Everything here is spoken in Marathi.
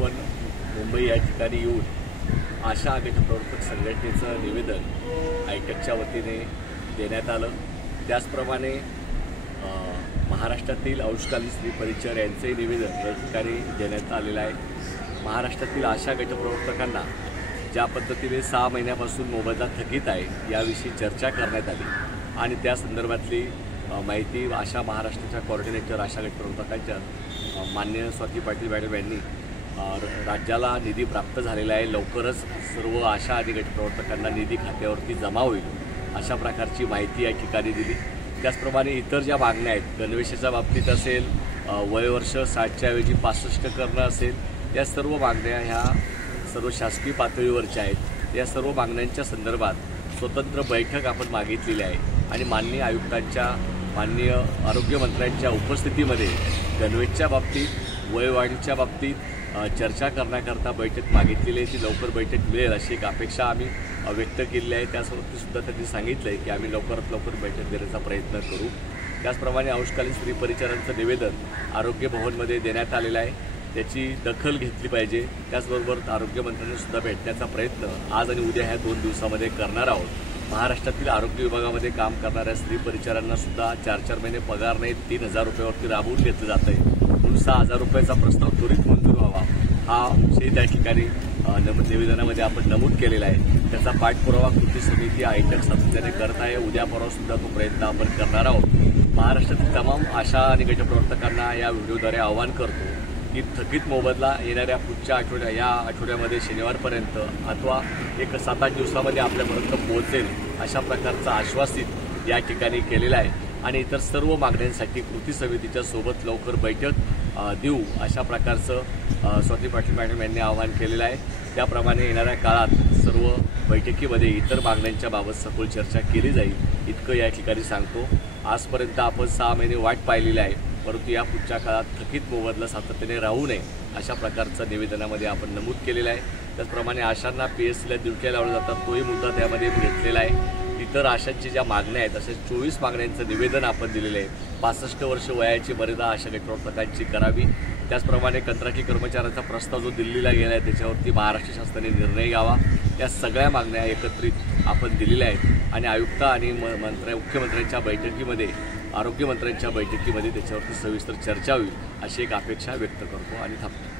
भवन मुंबई या ठिकाणी येऊन आशा गटप्रवर्तक संघटनेचं निवेदन आयटकच्या वतीने देण्यात आलं। त्याचप्रमाणे महाराष्ट्रातील अंशकालीन स्त्री परिचर यांचंही निवेदन या ठिकाणी देण्यात आलेलं आहे। महाराष्ट्रातील आशा गटप्रवर्तकांना ज्या पद्धतीने 6 महिन्यापासून मोबदला थकीत आहे याविषयी चर्चा करण्यात आली आणि त्या संदर्भातली माहिती आशा महाराष्ट्राच्या कोऑर्डिनेटर आशा गटप्रवर्तकांच्या माननीय स्वाती पाटील मॅडम यांनी राज्याला निधी प्राप्त झालेला आहे, लवकरच सर्व आशा आणि गटप्रवर्तकांना निधी खात्यावरती जमा होईल अशा प्रकारची माहिती या ठिकाणी दिली। त्याचप्रमाणे इतर ज्या मागण्या आहेत, गणवेशाच्या बाबतीत असेल, वयवर्ष 60च्या ऐवजी 65 करणं असेल, या सर्व मागण्या ह्या सर्व शासकीय पातळीवरच्या आहेत। या सर्व मागण्यांच्या संदर्भात स्वतंत्र बैठक आपण मागितलेली आहे आणि माननीय आयुक्तांच्या, माननीय आरोग्यमंत्र्यांच्या उपस्थितीमध्ये गणवेशच्या बाबतीत, वयवाढीच्या बाबतीत चर्चा करण्याकरता बैठक मागितलेली आहे। ती लवकर बैठक मिळेल अशी एक अपेक्षा आम्ही व्यक्त केलेली आहे। त्यासोबतसुद्धा त्यांनी सांगितलं आहे की आम्ही लवकरात लवकर बैठक देण्याचा प्रयत्न करू। त्याचप्रमाणे अंशकालीन स्त्री परिचारांचं निवेदन आरोग्य भवनमध्ये देण्यात आलेलं आहे, त्याची दखल घेतली पाहिजे। त्याचबरोबर आरोग्यमंत्र्यांनी सुद्धा भेटण्याचा प्रयत्न आज आणि उद्या ह्या 2 दिवसामध्ये करणार आहोत। महाराष्ट्रातील आरोग्य विभागामध्ये काम करणाऱ्या स्त्री परिचारांना सुद्धा 4-4 महिने पगार नाही, 3,000 रुपयावरती राबवून घेतलं जात आहे, म्हणून 6,000 रुपयाचा प्रस्ताव त्वरित मंजूर व्हावा हा विषय त्या ठिकाणी निवेदनामध्ये आपण नमूद केलेला आहे। त्याचा पाठपुरावा कृती समिती आयटक सातत्याने करत आहे। उद्या परवा सुद्धा तो प्रयत्न आपण करणार आहोत। महाराष्ट्रातील तमाम आशा आणि गटप्रवर्तकांना या व्हिडिओद्वारे आवाहन करतो की थकीत मोबदला येणाऱ्या पुढच्या या आठवड्यामध्ये शनिवारपर्यंत अथवा एक 7-8 दिवसामध्ये आपल्यापर्यंत पोहोचेल अशा प्रकारचं आश्वासित या ठिकाणी केलेलं आहे आणि इतर सर्व मागण्यांसाठी कृती समितीच्या सोबत लवकर बैठक देऊ अशा प्रकारचं स्वाती पाटील मॅडम यांनी आवाहन केलेलं आहे। त्याप्रमाणे येणाऱ्या काळात सर्व बैठकीमध्ये इतर मागण्यांच्या बाबत सखोल चर्चा केली जाईल इतकं या ठिकाणी सांगतो। आजपर्यंत आपण 6 महिने वाट पाहिलेली आहे, परंतु या पुढच्या काळात थकीत मोबदला सातत्याने राहू नये अशा प्रकारचं निवेदनामध्ये आपण नमूद केलेलं आहे। त्याचप्रमाणे आशांना PSCला ड्युट्या लावल्या जातात तोही मुद्दा त्यामध्ये घेतलेला आहे। इतर आशांची ज्या मागण्या आहेत अशा 24 मागण्यांचं निवेदन आपण दिलेलं आहे। 65 वर्ष वयाची मर्यादा आशा गटप्रवर्तकांची करावी। त्याचप्रमाणे कंत्राटी कर्मचाऱ्यांचा प्रस्ताव जो दिल्लीला गेला आहे त्याच्यावरती महाराष्ट्र शासनाने निर्णय घ्यावा। या सगळ्या मागण्या एकत्रित आपण दिलेल्या आहेत आणि आयुक्त आणि मुख्यमंत्र्यांच्या बैठकीमध्ये, आरोग्यमंत्र्यांच्या बैठकीमध्ये त्याच्यावरती सविस्तर चर्चा होईल अशी एक अपेक्षा व्यक्त करतो आणि थांबतो।